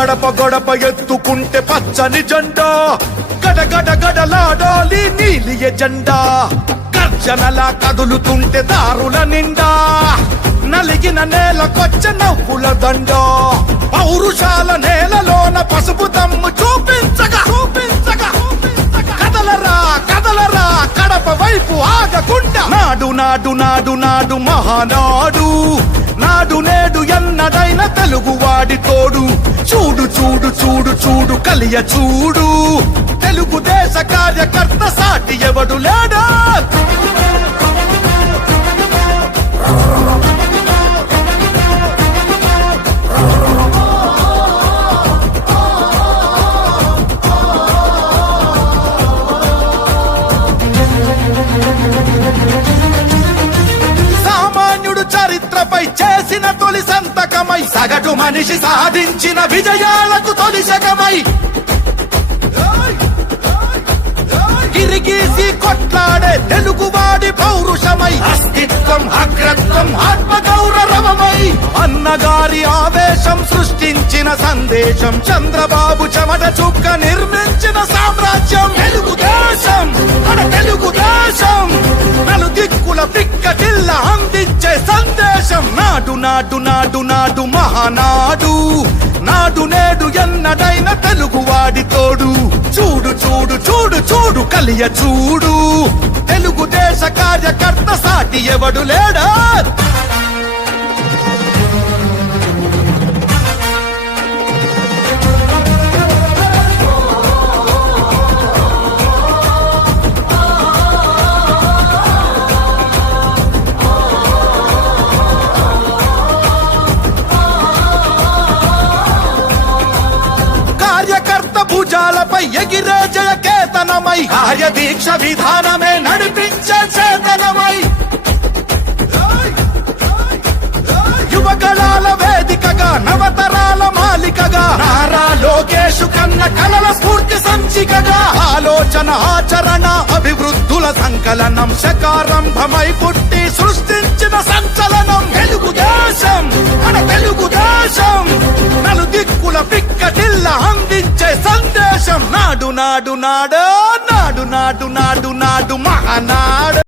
గడప గడప ఎత్తుకుంటే పచ్చని జెండా, గడగడ గడలాడాలి నీలి ఎజెండా. గర్జనలా కదులుతుంటే దారుల నిండా, నలిగిన నేలకొచ్చ నవ్వుల దండ. పౌరుషాల నేలలోన పసుపు దమ్ము చూపించగా కదలరా కదలరా కడప వైపు ఆగకుండా. నాడు నాడు నాడు నాడు మహానాడు, నాడు నేడు ఎన్నడైన తెలుగువాడి తోడు. చూడు చూడు చూడు చూడు కలియ చూడు, తెలుగుదేశ కార్యకర్త సాటి ఎవడు లేడా. సామాన్యుడు చరిత్రపై చేసిన తొలి సంతకమై, సగటు మనిషి సాధించిన విజయాలకు తొలిశకమై, గిరిగీసి కొట్లాడే తెలుగువాడి పౌరుషమై, అస్తిత్వం అగ్రత్వం ఆత్మగౌరవమై, అన్నగారి ఆవేశం సృష్టించిన సందేశం, చంద్రబాబు చెమట చుక్క నిర్మించిన సామ్రాజ్యం. తెలుగుదేశం మన తెలుగుదేశం, నలు దిక్కుల పిక్కటిల్ల అందించే సందేశం. నాడు నాడు నాడు నాడు మహానాడు, నాడు నేడు ఎన్నడైన తెలుగువాడి తోడు. చూడు చూడు చూడు చూడు కలియ చూడు, తెలుగుదేశ కార్యకర్త సాటి ఎవడు లేడా. భుజాలపై ఎగిరే జయకేతనమై, కార్యదీక్ష విధానమే నడిపించే చేతనమై, యువగళాల వేదికగా నవతరాల మాలికగా, నారా లోకేషు కన్న కలల స్ఫూర్తి సంచికగా, ఆలోచన ఆచరణ అభివృద్ధుల సంకలనం, శకారంభమై పుట్టి సృష్టించిన సంచలనం. తెలుగుదేశం మన తెలుగుదేశం, నలు దిక్కుల పిక్కటిల్ల అందించే సందేశం. నాడు నాడు నాడు నాడు నాడు నాడు నాడు మహానాడు.